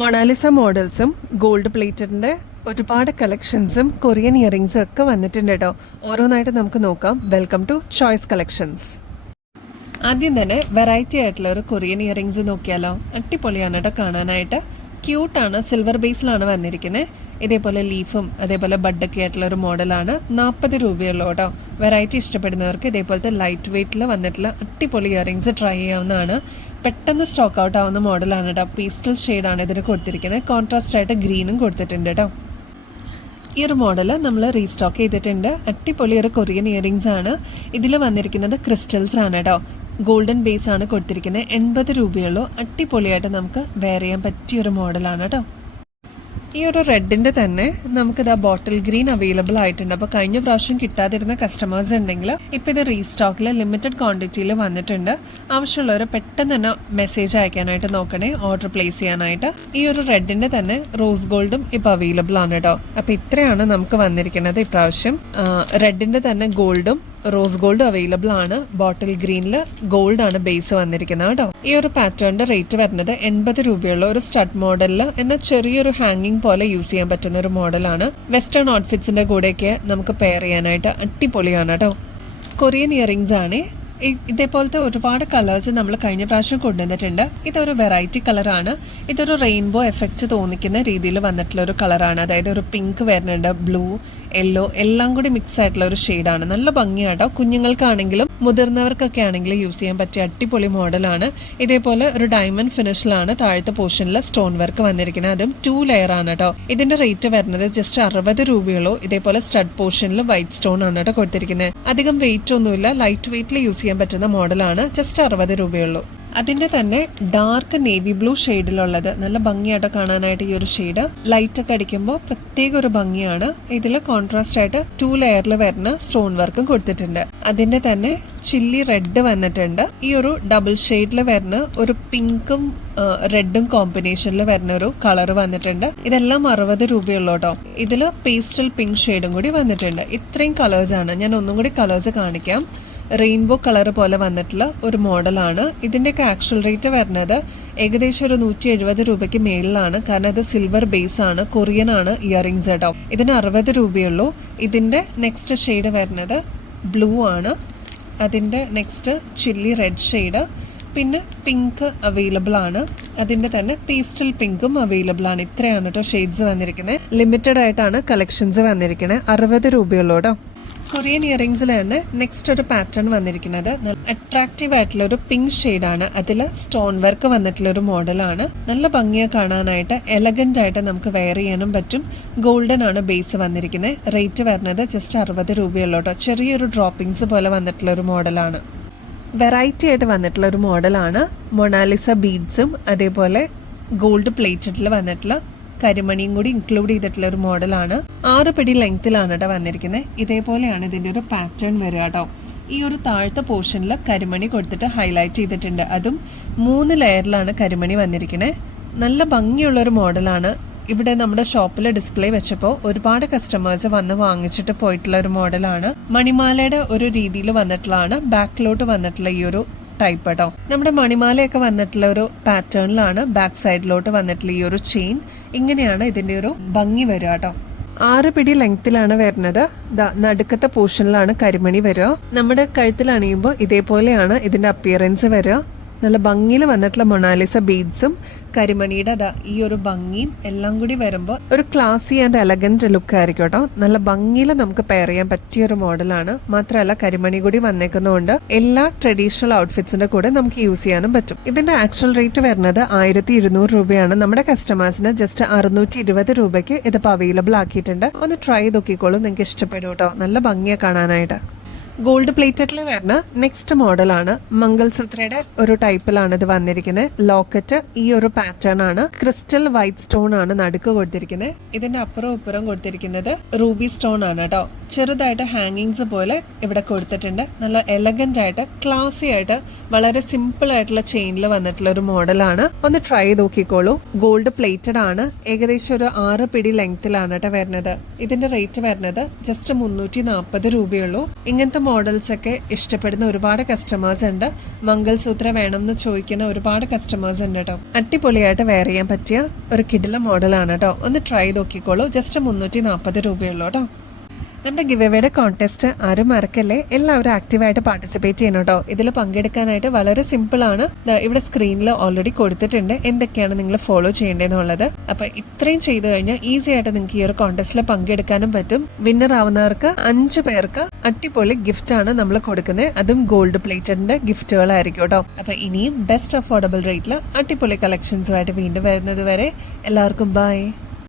Mona Lisa മോഡൽസും gold പ്ലേറ്റഡിൻ്റെ ഒരുപാട് കളക്ഷൻസും Korean ഇയറിങ്സും ഒക്കെ വന്നിട്ടുണ്ട് കേട്ടോ. ഓരോന്നായിട്ട് നമുക്ക് നോക്കാം. Welcome to choice collections. ആദ്യം തന്നെ വെറൈറ്റി ആയിട്ടുള്ള ഒരു കൊറിയൻ ഇയറിങ്സ് നോക്കിയാലോ. അടിപൊളിയാണ് കേട്ടോ കാണാനായിട്ട്. ക്യൂട്ടാണ്, സിൽവർ ബേസിലാണ് വന്നിരിക്കുന്നത്. ഇതേപോലെ ലീഫും അതേപോലെ ബഡൊക്കെ ആയിട്ടുള്ള ഒരു മോഡലാണ്. 40 രൂപയുള്ളൂ കേട്ടോ. വെറൈറ്റി ഇഷ്ടപ്പെടുന്നവർക്ക് ഇതേപോലത്തെ ലൈറ്റ് വെയ്റ്റിൽ വന്നിട്ടുള്ള അടിപൊളി ഇയറിങ്സ് ട്രൈ ചെയ്യാവുന്നതാണ്. പെട്ടെന്ന് സ്റ്റോക്ക് ഔട്ട് ആവുന്ന മോഡലാണ് കേട്ടോ. പീസ്റ്റൽ ഷെയ്ഡാണ് ഇതിന് കൊടുത്തിരിക്കുന്നത്. കോൺട്രാസ്റ്റ് ആയിട്ട് ഗ്രീനും കൊടുത്തിട്ടുണ്ട് കേട്ടോ. ഈ ഒരു മോഡൽ നമ്മൾ റീസ്റ്റോക്ക് ചെയ്തിട്ടുണ്ട്. അടിപൊളി ഒരു കൊറിയൻ ഇയറിങ്സ് ആണ്. ഇതിൽ വന്നിരിക്കുന്നത് ക്രിസ്റ്റൽസ് ആണ് കേട്ടോ. ഗോൾഡൻ ബേസ് ആണ് കൊടുത്തിരിക്കുന്നത്. 80 രൂപയുള്ളൂ. അടിപൊളിയായിട്ട് നമുക്ക് വെയർ ചെയ്യാൻ പറ്റിയൊരു മോഡലാണ് കേട്ടോ. ഈ ഒരു റെഡിൻ്റെ തന്നെ നമുക്കിത് ബോട്ടിൽ ഗ്രീൻ അവൈലബിൾ ആയിട്ടുണ്ട്. അപ്പോൾ കഴിഞ്ഞ പ്രാവശ്യം കിട്ടാതിരുന്ന കസ്റ്റമേഴ്സ് ഉണ്ടെങ്കിൽ ഇപ്പോൾ ഇത് റീസ്റ്റോക്കിൽ ലിമിറ്റഡ് ക്വാണ്ടിറ്റിയിൽ വന്നിട്ടുണ്ട്. ആവശ്യമുള്ളവർ പെട്ടെന്ന് തന്നെ മെസ്സേജ് അയക്കാനായിട്ട് നോക്കണേ, ഓർഡർ പ്ലേസ് ചെയ്യാനായിട്ട്. ഈ ഒരു റെഡിൻ്റെ തന്നെ റോസ് ഗോൾഡും ഇപ്പോൾ അവൈലബിൾ ആണ് കേട്ടോ. അപ്പോൾ ഇത്രയാണ് നമുക്ക് വന്നിരിക്കുന്നത് ഇപ്രാവശ്യം. റെഡിൻ്റെ തന്നെ ഗോൾഡും റോസ് ഗോൾഡ് അവൈലബിൾ ആണ്. ബോട്ടിൽ ഗ്രീനിൽ ഗോൾഡ് ആണ് ബേസ് വന്നിരിക്കുന്നത് കേട്ടോ. ഈ ഒരു പാറ്റേണിന്റെ റേറ്റ് വരുന്നത് 80 രൂപയുള്ള ഒരു സ്റ്റഡ് മോഡലിൽ എന്നാൽ ചെറിയൊരു ഹാങ്ങിങ് പോലെ യൂസ് ചെയ്യാൻ പറ്റുന്ന ഒരു മോഡലാണ്. വെസ്റ്റേൺ ഔട്ട്ഫിറ്റ്സിന്റെ കൂടെയൊക്കെ നമുക്ക് പെയർ ചെയ്യാനായിട്ട് അടിപൊളിയാണ് കേട്ടോ. കൊറിയൻ ഇയറിങ്സ് ആണ്. ഇതേപോലത്തെ ഒരുപാട് കളേഴ്സ് നമ്മൾ കഴിഞ്ഞ പ്രാവശ്യം കൊണ്ടുവന്നിട്ടുണ്ട്. ഇതൊരു വെറൈറ്റി കളറാണ്. ഇതൊരു റെയിൻബോ എഫക്റ്റ് തോന്നിക്കുന്ന രീതിയിൽ വന്നിട്ടുള്ള ഒരു കളറാണ്. അതായത് ഒരു പിങ്ക് വരുന്നുണ്ട്, ബ്ലൂ, യെല്ലോ എല്ലാം കൂടി മിക്സ് ആയിട്ടുള്ള ഒരു ഷെയ്ഡാണ്. നല്ല ഭംഗിയാട്ടോ. കുഞ്ഞുങ്ങൾക്കാണെങ്കിലും മുതിർന്നവർക്കൊക്കെ ആണെങ്കിലും യൂസ് ചെയ്യാൻ പറ്റിയ അടിപൊളി മോഡലാണ്. ഇതേപോലെ ഒരു ഡയമണ്ട് ഫിനിഷിലാണ് താഴത്തെ പോർഷനിൽ സ്റ്റോൺ വർക്ക് വന്നിരിക്കുന്നത്. അതും 2 ലെയർ ആണ് കേട്ടോ. ഇതിന്റെ റേറ്റ് വരുന്നത് ജസ്റ്റ് 60 രൂപയുള്ളൂ. ഇതേപോലെ സ്റ്റഡ് പോർഷനിൽ വൈറ്റ് സ്റ്റോൺ ആണ് കേട്ടോ കൊടുത്തിരിക്കുന്നത്. അധികം വെയിറ്റ് ഒന്നുമില്ല, ലൈറ്റ് വെയിറ്റിൽ യൂസ് ചെയ്യാൻ പറ്റുന്ന മോഡലാണ്. ജസ്റ്റ് 60 രൂപയുള്ളൂ. അതിന്റെ തന്നെ ഡാർക്ക് നേവി ബ്ലൂ ഷെയ്ഡിലുള്ളത് നല്ല ഭംഗിയായിട്ട് കാണാനായിട്ട്. ഈ ഒരു ഷെയ്ഡ് ലൈറ്റ് ഒക്കെ അടിക്കുമ്പോൾ പ്രത്യേക ഒരു ഭംഗിയാണ്. ഇതിൽ കോൺട്രാസ്റ്റ് ആയിട്ട് 2 ലെയറിൽ വരുന്ന സ്റ്റോൺ വർക്കും കൊടുത്തിട്ടുണ്ട്. അതിന്റെ തന്നെ ചില്ലി റെഡ് വന്നിട്ടുണ്ട്. ഈ ഒരു ഡബിൾ ഷെയ്ഡിൽ വരുന്ന ഒരു പിങ്കും റെഡും കോമ്പിനേഷനിൽ വരുന്ന ഒരു കളർ വന്നിട്ടുണ്ട്. ഇതെല്ലാം 60 രൂപയുള്ളൂ കേട്ടോ. ഇതിൽ പേസ്റ്റൽ പിങ്ക് ഷെയ്ഡും കൂടി വന്നിട്ടുണ്ട്. ഇത്രയും കളേഴ്സ് ആണ്. ഞാൻ ഒന്നും കൂടി കളേഴ്സ് കാണിക്കാം. റെയിൻബോ കളർ പോലെ വന്നിട്ടുള്ള ഒരു മോഡലാണ്. ഇതിൻ്റെയൊക്കെ ആക്ച്വൽ റേറ്റ് വരുന്നത് ഏകദേശം ഒരു 170 രൂപയ്ക്ക് മേളിലാണ്. കാരണം ഇത് സിൽവർ ബേസ് ആണ്, കൊറിയൻ ആണ് ഇയറിങ്സ് കേട്ടോ. ഇതിന് 60 രൂപയുള്ളൂ. ഇതിൻ്റെ നെക്സ്റ്റ് ഷെയ്ഡ് വരുന്നത് ബ്ലൂ ആണ്. അതിൻ്റെ നെക്സ്റ്റ് ചില്ലി റെഡ് ഷെയ്ഡ്, പിന്നെ പിങ്ക് അവൈലബിൾ ആണ്. അതിൻ്റെ തന്നെ പേസ്റ്റൽ പിങ്കും അവൈലബിൾ ആണ്. ഇത്രയാണ് കേട്ടോ ഷെയ്ഡ്സ് വന്നിരിക്കുന്നത്. ലിമിറ്റഡ് ആയിട്ടാണ് കളക്ഷൻസ് വന്നിരിക്കുന്നത്. 60 രൂപയുള്ളൂ കേട്ടോ. കൊറിയൻ ഇയറിങ്സിൽ തന്നെ നെക്സ്റ്റ് ഒരു പാറ്റേൺ വന്നിരിക്കുന്നത് അട്രാക്റ്റീവ് ആയിട്ടുള്ള ഒരു പിങ്ക് ഷെയ്ഡാണ്. അതിൽ സ്റ്റോൺ വർക്ക് വന്നിട്ടുള്ള ഒരു മോഡലാണ്. നല്ല ഭംഗിയെ കാണാനായിട്ട്, എലഗന്റ് ആയിട്ട് നമുക്ക് വെയർ ചെയ്യാനും പറ്റും. ഗോൾഡൻ ആണ് ബേസ് വന്നിരിക്കുന്നത്. റേറ്റ് വരുന്നത് ജസ്റ്റ് 60 രൂപയുള്ളൂ കേട്ടോ. ചെറിയൊരു ഡ്രോപ്പിങ്സ് പോലെ വന്നിട്ടുള്ള ഒരു മോഡലാണ്. വെറൈറ്റി ആയിട്ട് വന്നിട്ടുള്ള ഒരു മോഡലാണ്. മൊണാലിസ ബീഡ്സും അതേപോലെ ഗോൾഡ് പ്ലേറ്റഡിൽ വന്നിട്ടുള്ള കരിമണിയും കൂടി ഇൻക്ലൂഡ് ചെയ്തിട്ടുള്ള ഒരു മോഡലാണ്. 6 പിടി ലെങ്ത്തിലാണ് കേട്ടോ വന്നിരിക്കുന്നത്. ഇതേപോലെയാണ് ഇതിൻ്റെ ഒരു പാറ്റേൺ വരിക കേട്ടോ. ഈ ഒരു താഴത്തെ പോർഷനിൽ കരിമണി കൊടുത്തിട്ട് ഹൈലൈറ്റ് ചെയ്തിട്ടുണ്ട്. അതും 3 ലെയറിലാണ് കരിമണി വന്നിരിക്കുന്നത്. നല്ല ഭംഗിയുള്ളൊരു മോഡലാണ്. ഇവിടെ നമ്മുടെ ഷോപ്പിൽ ഡിസ്പ്ലേ വെച്ചപ്പോൾ ഒരുപാട് കസ്റ്റമേഴ്സ് വന്ന് വാങ്ങിച്ചിട്ട് പോയിട്ടുള്ള ഒരു മോഡലാണ്. മണിമാലയുടെ ഒരു രീതിയിൽ വന്നിട്ടുള്ളതാണ്. ബാക്കിലോട്ട് വന്നിട്ടുള്ള ഈ ഒരു ടൈപ്പ് കേട്ടോ. നമ്മുടെ മണിമാലയൊക്കെ വന്നിട്ടുള്ള ഒരു പാറ്റേണിലാണ് ബാക്ക് സൈഡിലോട്ട് വന്നിട്ടുള്ള ഈ ഒരു ചെയിൻ. ഇങ്ങനെയാണ് ഇതിന്റെ ഒരു ഭംഗി വരിക കേട്ടോ. 6 പിടി ലെങ്ത്തിലാണ് വരുന്നത്. നടുക്കത്തെ പോർഷനിലാണ് കരിമണി വരിക. നമ്മുടെ കഴുത്തിൽ അണിയുമ്പോൾ ഇതേപോലെയാണ് ഇതിന്റെ അപ്പിയറൻസ് വരിക. നല്ല ഭംഗിയിൽ വന്നിട്ടുള്ള മൊണാലിസ ബീഡ്സും കരിമണിയുടെ ഈ ഒരു ഭംഗിയും എല്ലാം കൂടി വരുമ്പോൾ ഒരു ക്ലാസി ആൻഡ് എലഗന്റ് ലുക്ക് ആയിരിക്കും കേട്ടോ. നല്ല ഭംഗിയിൽ നമുക്ക് പെയർ ചെയ്യാൻ പറ്റിയ ഒരു മോഡലാണ്. മാത്രമല്ല കരിമണി കൂടി വന്നേക്കുന്നതുകൊണ്ട് എല്ലാ ട്രഡീഷണൽ ഔട്ട്ഫിറ്റ്സിന്റെ കൂടെ നമുക്ക് യൂസ് ചെയ്യാനും പറ്റും. ഇതിന്റെ ആക്ച്വൽ റേറ്റ് വരുന്നത് 1200 രൂപയാണ്. നമ്മുടെ കസ്റ്റമേഴ്സിന് ജസ്റ്റ് 620 രൂപയ്ക്ക് ഇതിപ്പോൾ അവൈലബിൾ ആക്കിയിട്ടുണ്ട്. ഒന്ന് ട്രൈ നോക്കിക്കോളൂ, നിങ്ങൾക്ക് ഇഷ്ടപ്പെടും കേട്ടോ. നല്ല ഭംഗിയെ കാണാനായിട്ട്. ഗോൾഡ് പ്ലേറ്റഡിൽ വരുന്ന നെക്സ്റ്റ് മോഡലാണ്. മംഗൾസൂത്രയുടെ ഒരു ടൈപ്പിലാണ് ഇത് വന്നിരിക്കുന്നത്. ലോക്കറ്റ് ഈ ഒരു പാറ്റേൺ ആണ്. ക്രിസ്റ്റൽ വൈറ്റ് സ്റ്റോൺ ആണ് നടുക്ക് കൊടുത്തിരിക്കുന്നത്. ഇതിന്റെ അപ്പുറം ഇപ്പുറം കൊടുത്തിരിക്കുന്നത് റൂബി സ്റ്റോൺ ആണ് കേട്ടോ. ചെറുതായിട്ട് ഹാങ്ങിങ്സ് പോലെ ഇവിടെ കൊടുത്തിട്ടുണ്ട്. നല്ല എലഗന്റ് ആയിട്ട്, ക്ലാസി ആയിട്ട്, വളരെ സിമ്പിൾ ആയിട്ടുള്ള ചെയിനിൽ വന്നിട്ടുള്ള ഒരു മോഡലാണ്. ഒന്ന് ട്രൈ ചെയ്ത് നോക്കിക്കോളൂ. ഗോൾഡ് പ്ലേറ്റഡ് ആണ്. ഏകദേശം ഒരു 6 പിടി ലെങ്ത്തിലാണ് കേട്ടോ വരുന്നത്. ഇതിന്റെ റേറ്റ് വരുന്നത് ജസ്റ്റ് 340 രൂപയുള്ളൂ. ഇങ്ങനത്തെ മോഡൽസ് ഒക്കെ ഇഷ്ടപ്പെടുന്ന ഒരുപാട് കസ്റ്റമേഴ്സ് ഉണ്ട്. മംഗൾസൂത്ര വേണമെന്ന് ചോദിക്കുന്ന ഒരുപാട് കസ്റ്റമേഴ്സ് ഉണ്ട് കേട്ടോ. അടിപൊളിയായിട്ട് വെയർ ചെയ്യാൻ പറ്റിയ ഒരു കിടില മോഡലാണ് കേട്ടോ. ഒന്ന് ട്രൈ നോക്കിക്കോളൂ. ജസ്റ്റ് 340 രൂപയുള്ളൂ കേട്ടോ. നമ്മുടെ ഗിവ് എവേയുടെ കോൺടെസ്റ്റ് ആരും മറക്കല്ലേ, എല്ലാവരും ആക്റ്റീവായിട്ട് പാർട്ടിസിപ്പേറ്റ് ചെയ്യണം കേട്ടോ. ഇതിൽ പങ്കെടുക്കാനായിട്ട് വളരെ സിമ്പിളാണ്. ഇവിടെ സ്ക്രീനിൽ ഓൾറെഡി കൊടുത്തിട്ടുണ്ട് എന്തൊക്കെയാണ് നിങ്ങൾ ഫോളോ ചെയ്യേണ്ടതെന്നുള്ളത്. അപ്പോൾ ഇത്രയും ചെയ്തു കഴിഞ്ഞാൽ ഈസി ആയിട്ട് നിങ്ങൾക്ക് ഈ ഒരു കോൺടെസ്റ്റിൽ പങ്കെടുക്കാനും പറ്റും. വിന്നർ ആവുന്നവർക്ക് 5 പേർക്ക് അടിപൊളി ഗിഫ്റ്റ് ആണ് നമ്മൾ കൊടുക്കുന്നത്. അതും ഗോൾഡ് പ്ലേറ്റഡിന്റെ ഗിഫ്റ്റുകളായിരിക്കും കേട്ടോ. അപ്പോൾ ഇനിയും ബെസ്റ്റ് അഫോർഡബിൾ റേറ്റിൽ അടിപൊളി കളക്ഷൻസുമായിട്ട് വീണ്ടും വരുന്നത് വരെ എല്ലാവർക്കും ബൈ.